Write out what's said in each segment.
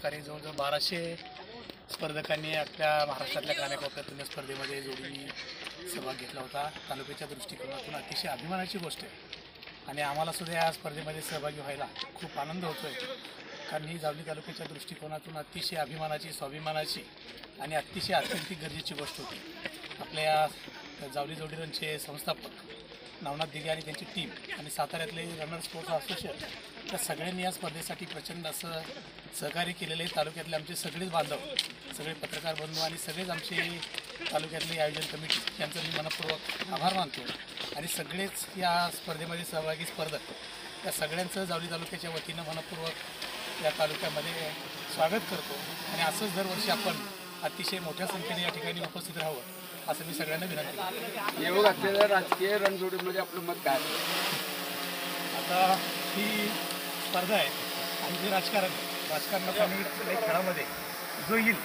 प्रकारे जवळजवळ 1200 स्पर्धकांनी आपल्या महाराष्ट्रातल्या कानाकोपऱ्यातून या स्पर्धेमध्ये जोडीने सहभाग घेतला होता. तालुक्याच्या दृष्टिकोनातून अतिशय अभिमानाची गोष्ट आहे आणि आम्हालासुद्धा या स्पर्धेमध्ये सहभागी व्हायला खूप आनंद होतो आहे. कारण ही जावली तालुक्याच्या दृष्टिकोनातून अतिशय अभिमानाची, स्वाभिमानाची आणि अतिशय अत्यंतिक गरजेची गोष्ट होती. आपल्या या जावली जोडीरनचे संस्थापक नवनाथ दिघे आणि त्यांची टीम आणि साताऱ्यातले रनर स्पोर्ट्स असोसिएशन त्या सगळ्यांनी या स्पर्धेसाठी प्रचंड असं सहकार्य केलेले. तालुक्यातले आमचे सगळेच बांधव, सगळे पत्रकार बंधू आणि सगळेच आमचे तालुक्यातले आयोजन कमिटी यांचं मी मनपूर्वक आभार मानतो. आणि सगळेच या स्पर्धेमध्ये सहभागी स्पर्धक या सगळ्यांचं जावली तालुक्याच्या वतीनं मनपूर्वक या तालुक्यामध्ये स्वागत करतो. आणि असंच दरवर्षी आपण अतिशय मोठ्या संख्येने या ठिकाणी उपस्थित राहावं असं मी सगळ्यांना विनंती करतो. येऊ घातलेल्या राजकीय रणजोडीमध्ये आपलं मत काय? आता ही स्पर्धा आहे आणि जे राजकारणात आणि काही खेळामध्ये जो येईल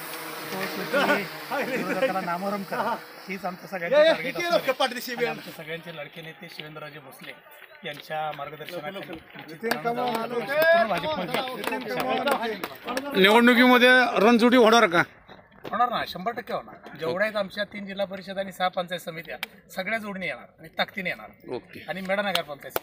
तो विरोधकाला नामोहरम करा हीच आमच्या सगळ्यांचे टार्गेट असणार आहे. आमच्या सगळ्यांचे लाडके नेते शिवेंद्रराजे भोसले यांच्या मार्गदर्शनाखाली निवडणुकीमध्ये रणजुटी होणार का? होणार ना, 100% होणार. जेवढ्या आहेत आमच्या 3 जिल्हा परिषद आणि 6 पंचायत समित्या सगळ्या जोडणी येणार आणि ताकदीने येणार. ओके. आणि मेढा नगर पंचायत